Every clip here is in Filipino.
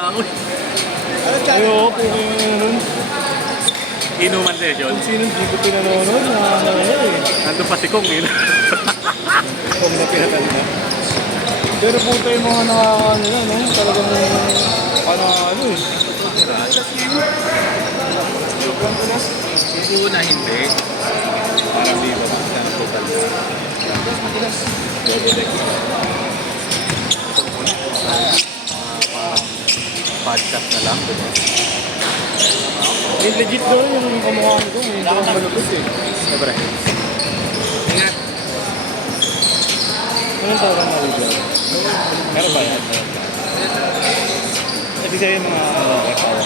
Ayo, kung Inuman session. kung sino hindi ko pinanonood, nakakanood eh. Nandun pa si Kong eh. Kung na pinatanda. Pero puto yung mga nakakano na, no? Talagang ano eh. Yung una hindi. Parang di ba? Sana total na. Double deck. Podcast na lang, diba? Yung legit daw yung kamukha nito, hindi ako malupit eh. Siyempre. Ingat. Anong tawag na rin dyan? Meron ba yan? Kasi sa'yo yung mga repawa.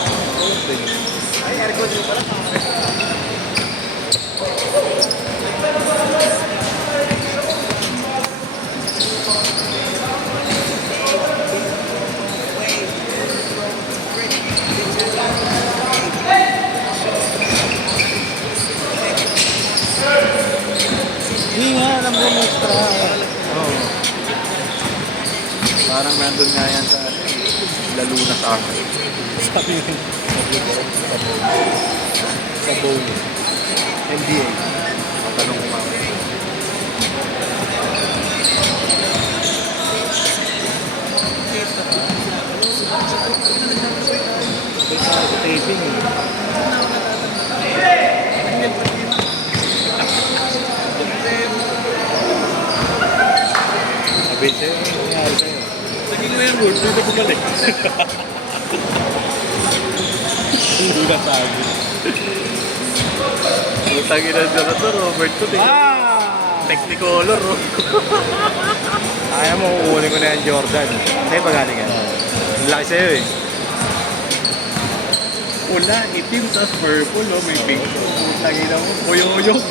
Ay, aircon din pala. Hindi nga, alam ko may extra. Oo. Parang nandun nga yan sa lalo na sa akin. Sabi yun. Sa bowl. NBA. Matanong ko mama. Sa taping eh. Sabi sa'yo, ano nangyari sa'yo? Sige na yung word, dito bumalik. Hindi na sabi. Putang ina dyan na to, Robert ko. Technicolor, oh. Kaya mo, kukunin ko na yan Jordan. Sa'yo pa galing yan? Ang laki sa'yo eh. Pula, itim, tas purple, oh. May pink. Putang ina mo, uyong-uyong.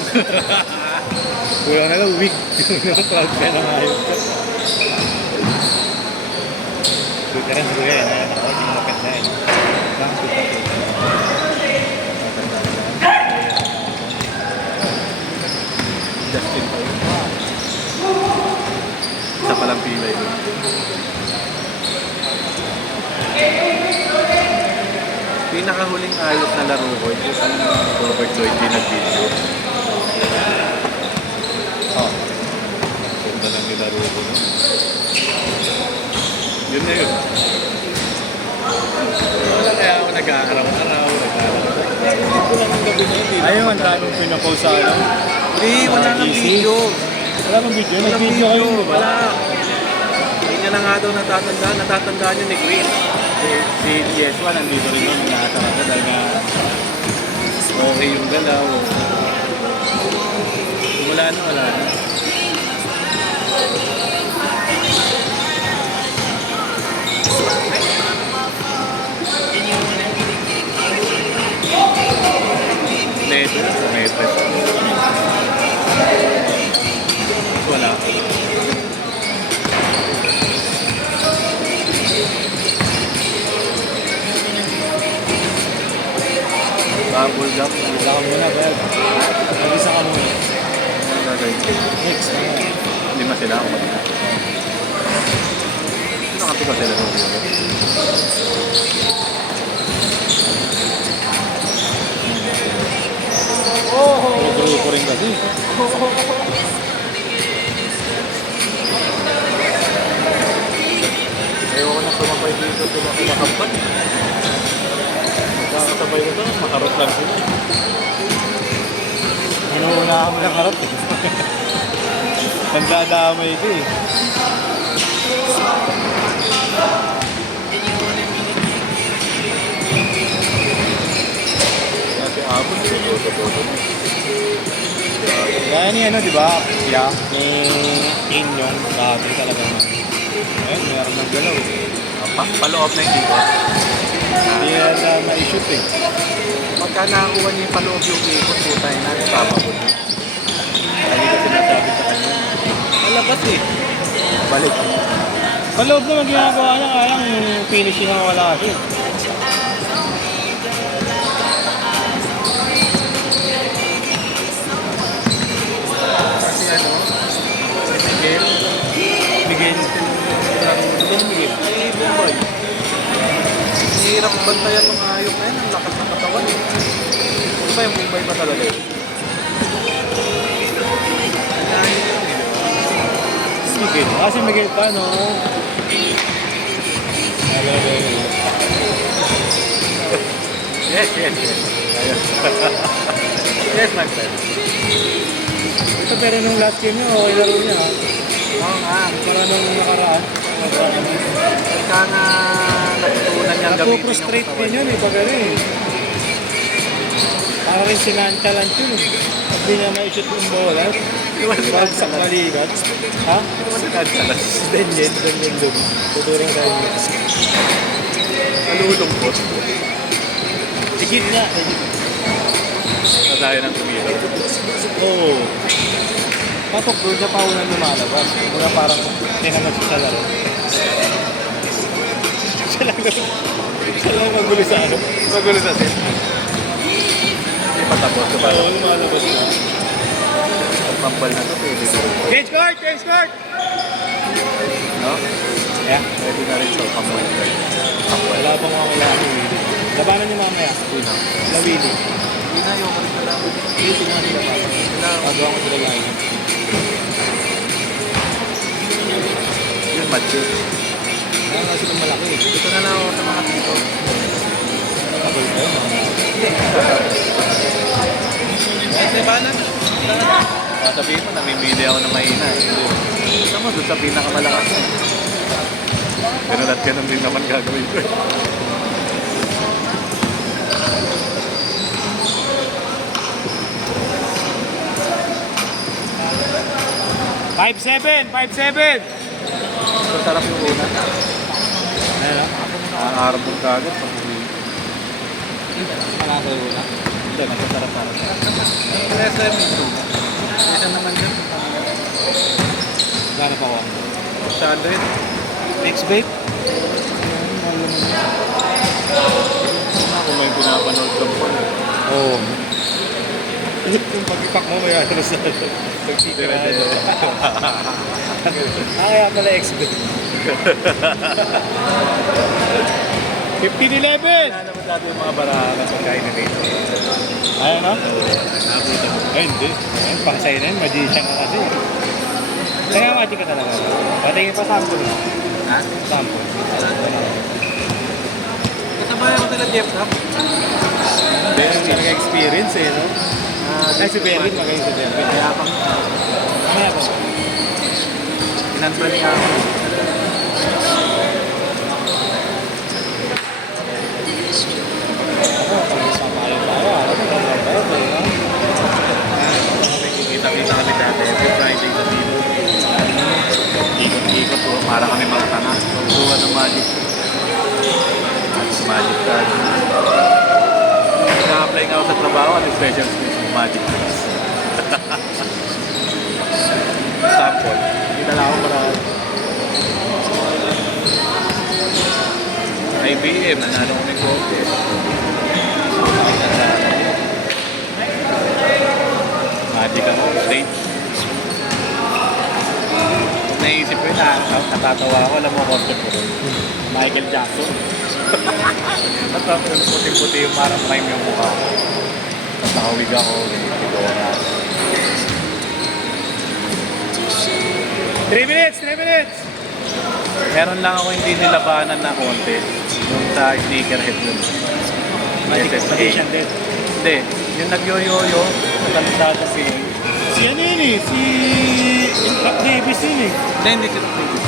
Kulang na lang, wig. Yung cloud ka na ayos ka. Suit ka rin siguro yan. Ako, hindi mo makit na yan. Bang, suit na suit. Justin pa yun. Isa palang pila yun. Pinakahuling ayos na laro ko, yung Robert Lloyd din nag-video. Oh. Ganda lang yung laro ko. Yun na yun. Wala kaya ako nag-aaraw-araw. Ayaw, ang daming pinapost sa ano. Hindi, wala nang GC. video. Wala bang video? Walang Nag-video kayo, di ba? wala. Hindi niya na nga daw natatandaan yun ni Green. Si Yeswa nandito rin nun, nakasarap na dahil nga Okay yung galaw. Wala na, wala na. Metres. Wala. Bubble gum. wala ka muna, Bel. Mag-isa ka muna. Next na yan. Lima sila ako mag-ina. Nakapikaw sila sa ulo. Grupo rin kasi. Ayaw ko na sumapay dito sila kumakampan. Magkakasabay ko ito, makarot lang sila. Inuunahan mo ng harap eh. Nagdadamay ito eh. Kasi abot boto. Gaya ni ano, di ba? Yeah. Ni Inyong. Dati talaga na. Ayun, meron ng galaw eh. Paloob na yung dito. Hindi na ma-shoot eh. Pagka nakakuha niya yung paloob yung ikot, putay na, tama ko na. Lagi ko sinasabi sa kanya. Malabas eh. Balik. Paloob naman ginagawa niya, kaya ang finishing ang wala kasi. Kasi ano, Miguel. Miguel. Miguel. Ay, Bombay. Hirap bantayan ng hayop na yan. Ang lakas ng katawan eh. Ano ba yung Mumbai ba talaga yun? Si Miguel. Si Miguel pa, no? Yes, yes, yes. Ayun. Yes, my friend. Ito pero nung last game niya, okay laro niya. Oo nga. Para nung nakaraan. Ika nga natutunan niyang gamitin yung Napo-frustrate katawan. din yun eh, pag ano eh. Para rin sinanchalan yun eh. Pag di niya ma-shoot yung bola, bagsak maligat. Ha? Then yun. Tuturing tayo yun. Nalulungkot. Higit nga. Nadaya ng tumilaw. Oo. Patok doon sa paunan lumalabas. Mga parang tinangat siya sa laro. Siya lang magulo sa ano. Magulo sa set. Hindi pa tapos. Oo, lumalabas na. Pampal na to. Pwede na rin. Change court! Change court! No? Yeah. Pwede na rin to. Pampal. Pampal. Wala pang mga kailangan ni Willie. Labanan niyo mamaya. Sino? Na Willie. Hindi na yung kalit na lang. Hindi, tingnan nila pa. Pagawa ko sila lang. Yun, mature. Kaya nga silang malaki. Dito na lang ako sa mga tito. Abol kayo, mamaya. Hindi ba na? Sabihin mo, namimili ako ng mahina. Ito mo, doon sa pinakamalakas. Ganun at ganun din naman gagawin ko. 5-7! 5-7! So, sarap yung una. Ano? Nakakarap mo kagad. Malasa yung una. Hindi, masasarap para sa Kaya sa ito. Isa naman dyan. Gano'n pa ko? Masyado yun. X-bait? Ako may pinapanood ka po. Oo. Yung pag-ipak mo, may ano sa pag-tika. Kaya pala X-bait. 15-11! Kaya naman dati yung mga barahan sa kain dito. Ayaw na? Nabutan mo. Ay, hindi. Ayun, pakasay na yun. Magician ka kasi. Kaya magic ka talaga. Patingin pa sample. Ha? Sample. Katabayan ko talaga Jeff Rapp. Meron talaga experience eh, no? Ay, si Berlin, magaling si Berlin. Kaya pang Mamaya po. inantran niya ako. Ako, pag samayo tayo, alam mo, talaga tayo, diba? Kita-kita kami dati. Every Friday sa Timo. Ikot-ikot po. Para kami magtanga. Pagkuha ng magic. Magic card. Na-apply nga ako sa trabaho. Ano special skills ng magic cards. Sample. Kita lang ako para IBM. Nanalo ko ng kote. Magic ako. State. Kung naisip ko yun, natatawa ako. Alam mo, concept ko rin. Michael Jackson. Tapos yung puti-puti yung parang mime yung mukha ko. Tapos nakawig ako. Ganyan. 3 minutes! 3 minutes! Meron lang ako hindi nilabanan na konti. Yung sa sneakerhead nun. Magician din. Hindi. Yung nag-yo-yo-yo. Matanda sa Pinoy. Si ano yun eh? Si Rock Davis yun eh. Hindi si Rock Davis.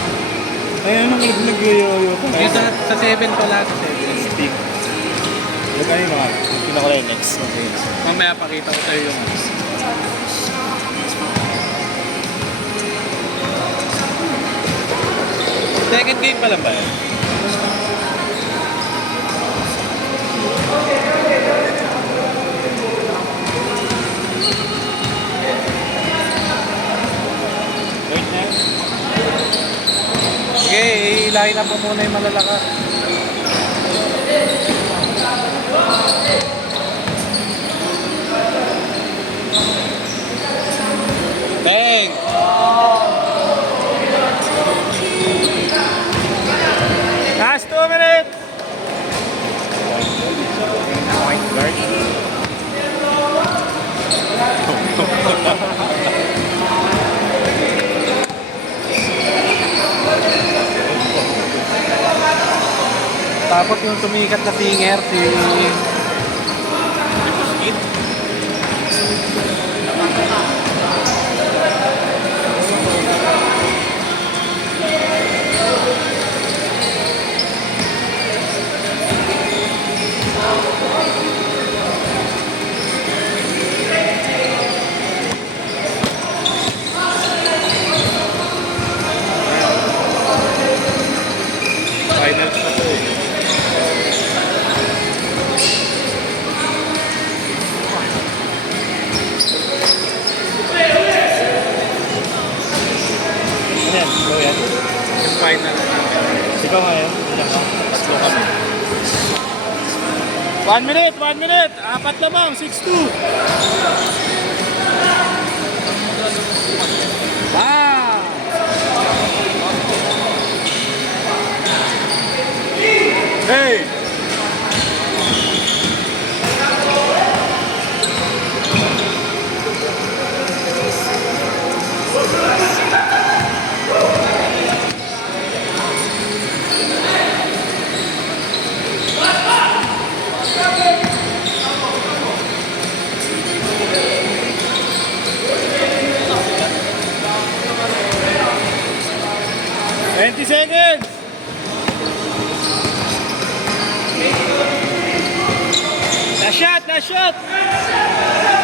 Ay, anong nag-yoyo pa? Yung sa 7 pala, sa 7. Stick. Yung kanino nga? Yung pinaka-Lennox. Okay. Mamaya pakita ko sa'yo yung second game pa lang ba yan? Wait na. Sige, ilahin na po muna yung malalakas. Bang! Last 2 minutes! Point guard. Tapos yung sumikat na singer, si Skid. Finals na to eh. Ano yan? Ikaw yan? Yung final na namin. Ikaw ngayon? Tatlo kami. 1 minute! 1 minute! Apat lamang! 6-2! Wow! Hey! Seconds! Last shot! Last shot!